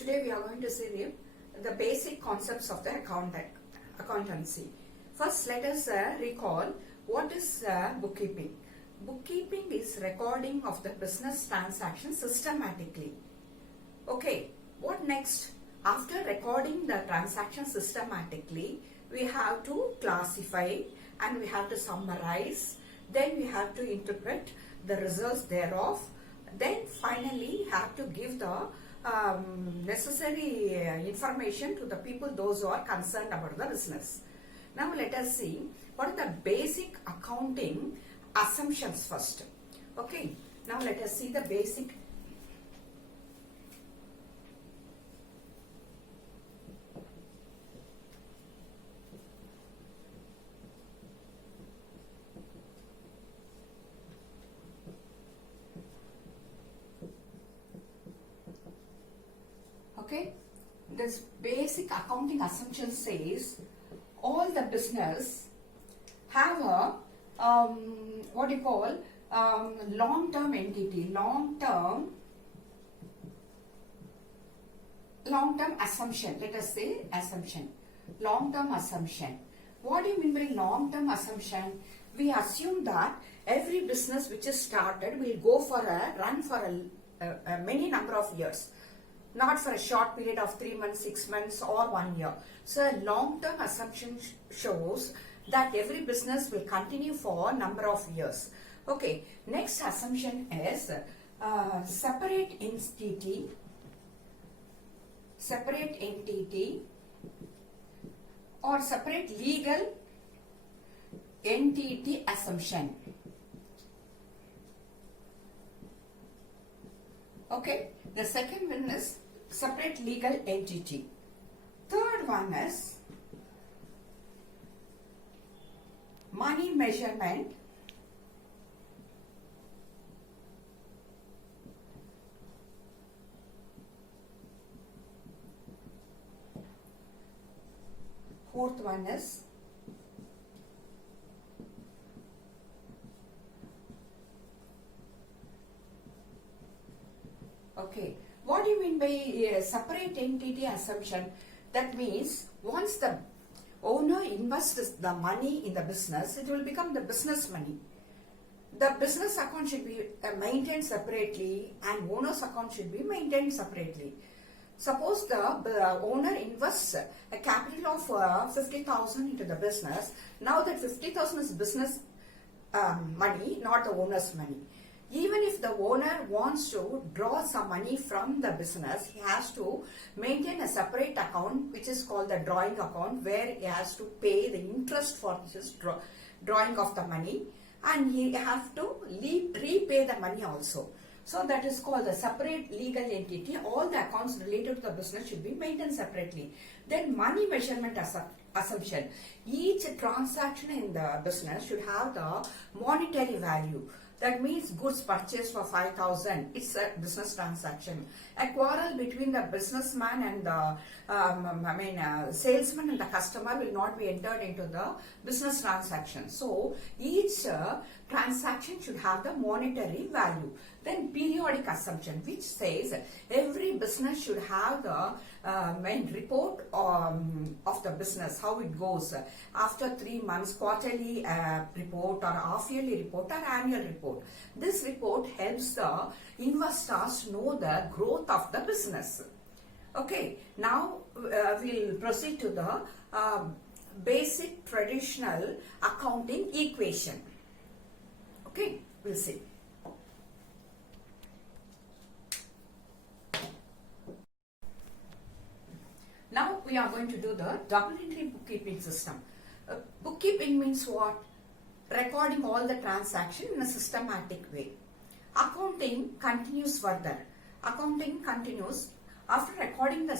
Today we are going to see the basic concepts of the accountancy. First, let us recall what is bookkeeping. Bookkeeping is recording of the business transactions systematically. Okay, what next? After recording the transaction systematically, we have to classify and we have to summarize. Then we have to interpret the results thereof. Then finally have to give the necessary information to the people, those who are concerned about the business. Now let us see what are the basic accounting assumptions first. Okay, now let us see the basic. Okay, this basic accounting assumption says all the business have a what you call long-term entity, long-term assumption. Let us say assumption, long-term assumption. What do you mean by long-term assumption? We assume that every business which is started will go for a run for a many number of years. Not for a short period of 3 months, 6 months or 1 year. So a long-term assumption shows that every business will continue for a number of years. Okay, next assumption is separate entity or separate legal entity assumption. Okay, the second one is separate legal entity. Third one is money measurement. Fourth one is okay. What do you mean by separate entity assumption? That means once the owner invests the money in the business, it will become the business money. The business account should be maintained separately and owner's account should be maintained separately. Suppose the owner invests a capital of 50,000 into the business. Now that 50,000 is business money, not the owner's money. Even if the owner wants to draw some money from the business, he has to maintain a separate account which is called the drawing account, where he has to pay the interest for this drawing of the money, and he has to repay the money also. So that is called the separate legal entity. All the accounts related to the business should be maintained separately. Then money measurement assumption. Each transaction in the business should have the monetary value. That means goods purchased for 5,000. It's a business transaction. A quarrel between the businessman and the salesman and the customer will not be entered into the business transaction. So each transaction should have the monetary value. Then periodic assumption, which says every business should have the main report of the business, how it goes after 3 months, quarterly report or half-yearly report or annual report. This report helps the investors know the growth of the business. Okay, now we'll proceed to the basic traditional accounting equation. Okay, we'll see. Now we are going to do the double entry bookkeeping system. Bookkeeping means what? Recording all the transactions in a systematic way. Accounting continues further. Accounting continues after recording the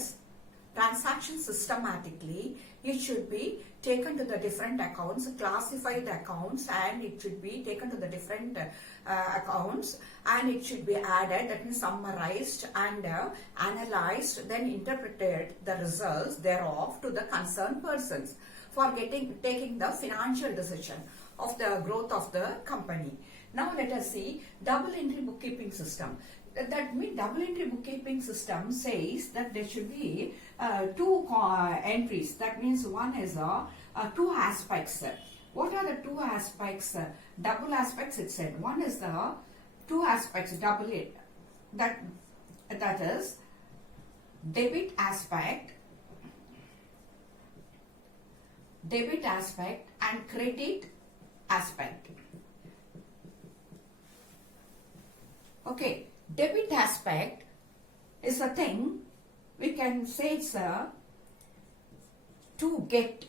transactions systematically. It should be taken to the different accounts, classify the accounts, and it should be taken to the different accounts, and it should be added, that means summarized and analyzed, then interpreted the results thereof to the concerned persons for taking the financial decision of the growth of the company. Now let us see double entry bookkeeping system. That means double entry bookkeeping system says that there should be two entries. That means one is two aspects. What are the two aspects? Double aspects it said. One is the two aspects double it. That is debit aspect and credit aspect. Okay, debit aspect is a thing we can say it's a to get.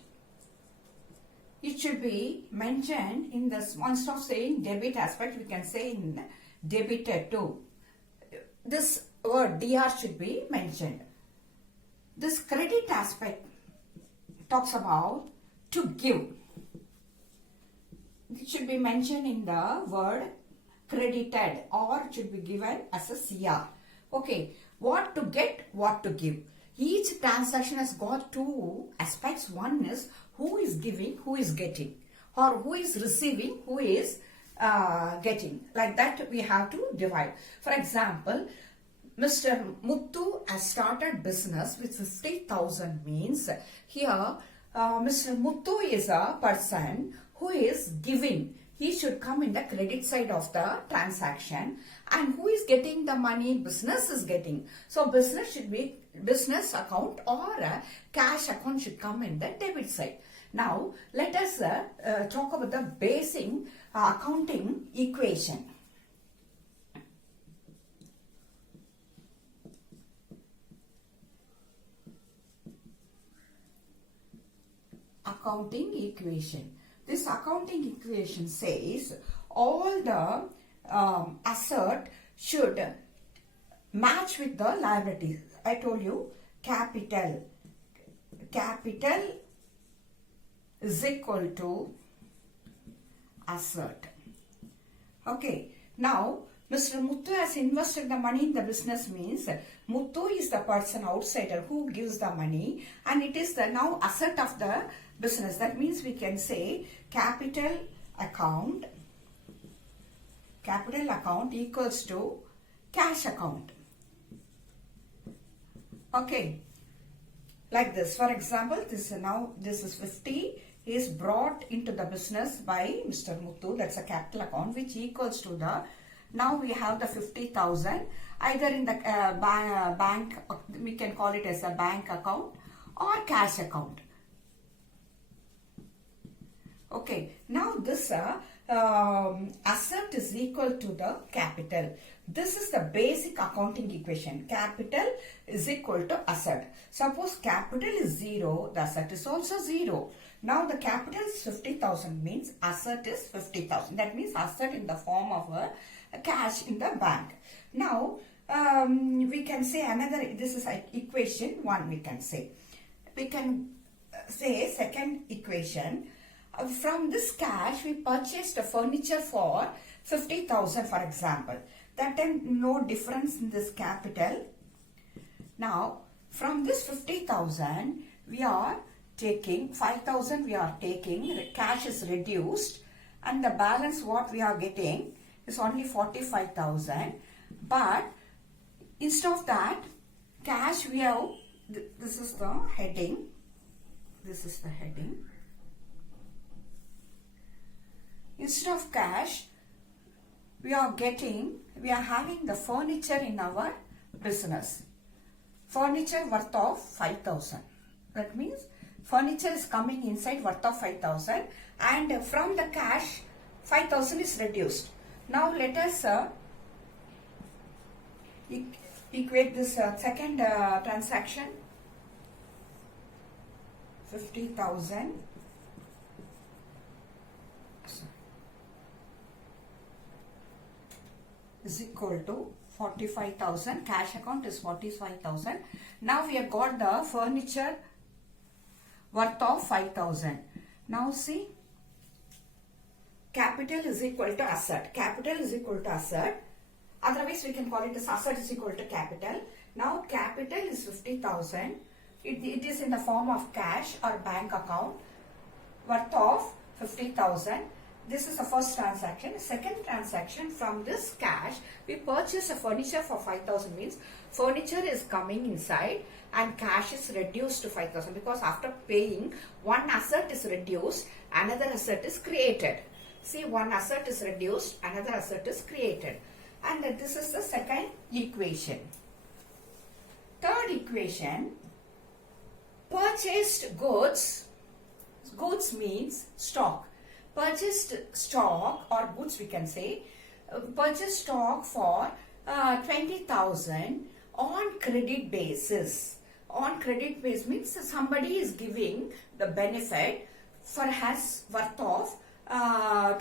It should be mentioned in this, instead of saying debit aspect, we can say in debited to. This word dr should be mentioned. This credit aspect talks about to give. It should be mentioned in the word credited, or it should be given as a CR. Okay, what to get, what to give. Each transaction has got two aspects. One is who is giving, who is getting, or who is receiving, who is getting. Like that we have to divide. For example, Mr. Muthu has started business with 50,000 means here Mr. Muthu is a person who is giving. He should come in the credit side of the transaction, and who is getting the money? Business is getting. So business should be business account, or a cash account should come in the debit side. Now let us talk about the basic accounting equation. Accounting equation. This accounting equation says all the asset should match with the liabilities. I told you capital is equal to asset. Okay, now Mr. Muthu has invested the money in the business means Muthu is the person outsider who gives the money, and it is the now asset of the business. That means we can say capital account equals to cash account. Okay, like this. For example, this is 50 is brought into the business by Mr. Muthu. That's a capital account which equals to the, now we have the 50,000 either in the bank, we can call it as a bank account or cash account. Okay, now this asset is equal to the capital. This is the basic accounting equation. Capital is equal to asset. Suppose capital is 0, the asset is also 0. Now the capital is 50,000 means asset is 50,000. That means asset in the form of a cash in the bank. Now we can say another, this is equation 1 we can say. We can say second equation. From this cash we purchased a furniture for 50,000 for example. That time no difference in this capital. Now from this 50,000 we are taking 5,000, we are taking, the cash is reduced, and the balance what we are getting is only 45,000. But instead of that cash we have, this is the heading, this is the heading. Instead of cash, we are having the furniture in our business. Furniture worth of 5,000. That means furniture is coming inside worth of 5,000, and from the cash 5,000 is reduced. Now let us equate this second transaction. 50,000 is equal to 45,000. Cash account is 45,000. Now we have got the furniture worth of 5,000. Now see, capital is equal to asset. Capital is equal to asset. Otherwise we can call it as asset is equal to capital. Now capital is 50,000. It is in the form of cash or bank account worth of 50,000. This is the first transaction. Second transaction, from this cash, we purchase a furniture for 5,000 means furniture is coming inside and cash is reduced to 5,000 because after paying, one asset is reduced, another asset is created. See, one asset is reduced, another asset is created. And this is the second equation. Third equation, purchased goods. Goods means stock. Purchased stock or goods we can say. Purchased stock for 20,000 on credit basis. On credit basis means somebody is giving the benefit for has worth of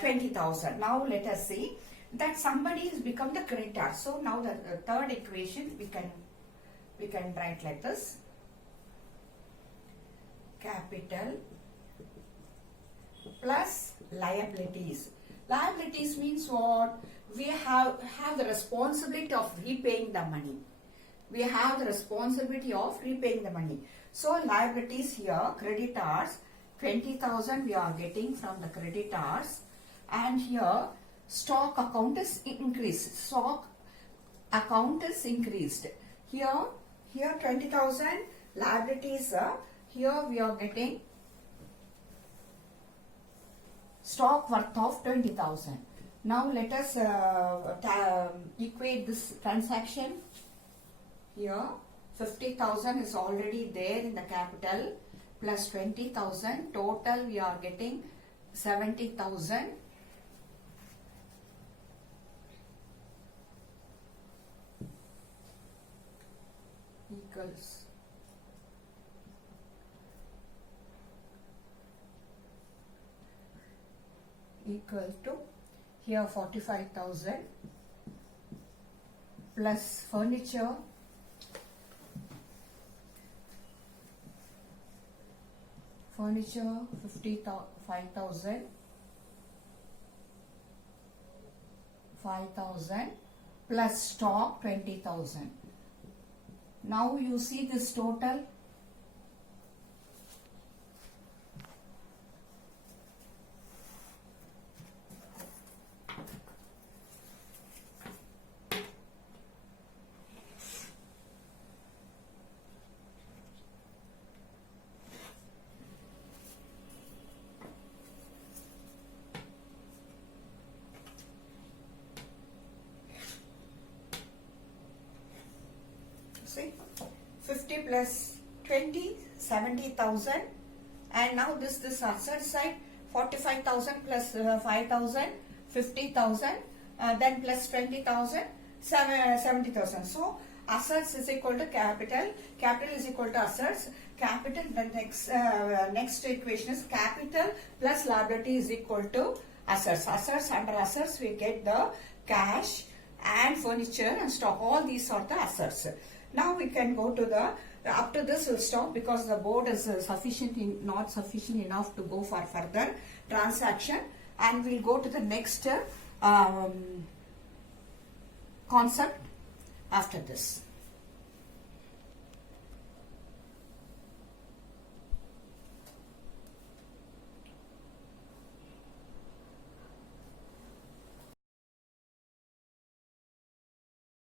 20,000. Now let us see that somebody has become the creditor. So now the third equation we can write like this. Capital plus liabilities. Liabilities means what? We have the responsibility of repaying the money. We have the responsibility of repaying the money. So liabilities here, creditors, 20,000 we are getting from the creditors, and here stock account is increased. Stock account is increased. Here 20,000 liabilities. Here we are getting stock worth of 20,000. Now let us equate this transaction. Here 50,000 is already there in the capital plus 20,000. Total we are getting 70,000. Equals equal to here 45,000 plus furniture 55,000 5,000 plus stock 20,000. Now you see this total. See, 50 plus 20, 70,000, and now this asset side 45,000 plus 5,000, 50,000, then plus 20,000, 70,000. So assets is equal to capital, capital is equal to assets, capital. The next equation is capital plus liability is equal to assets. Assets, under assets we get the cash and furniture and stock. All these are the assets. Now we can go to the, up to this we'll stop because the board is not sufficient enough to go for further transaction, and we'll go to the next concept after this.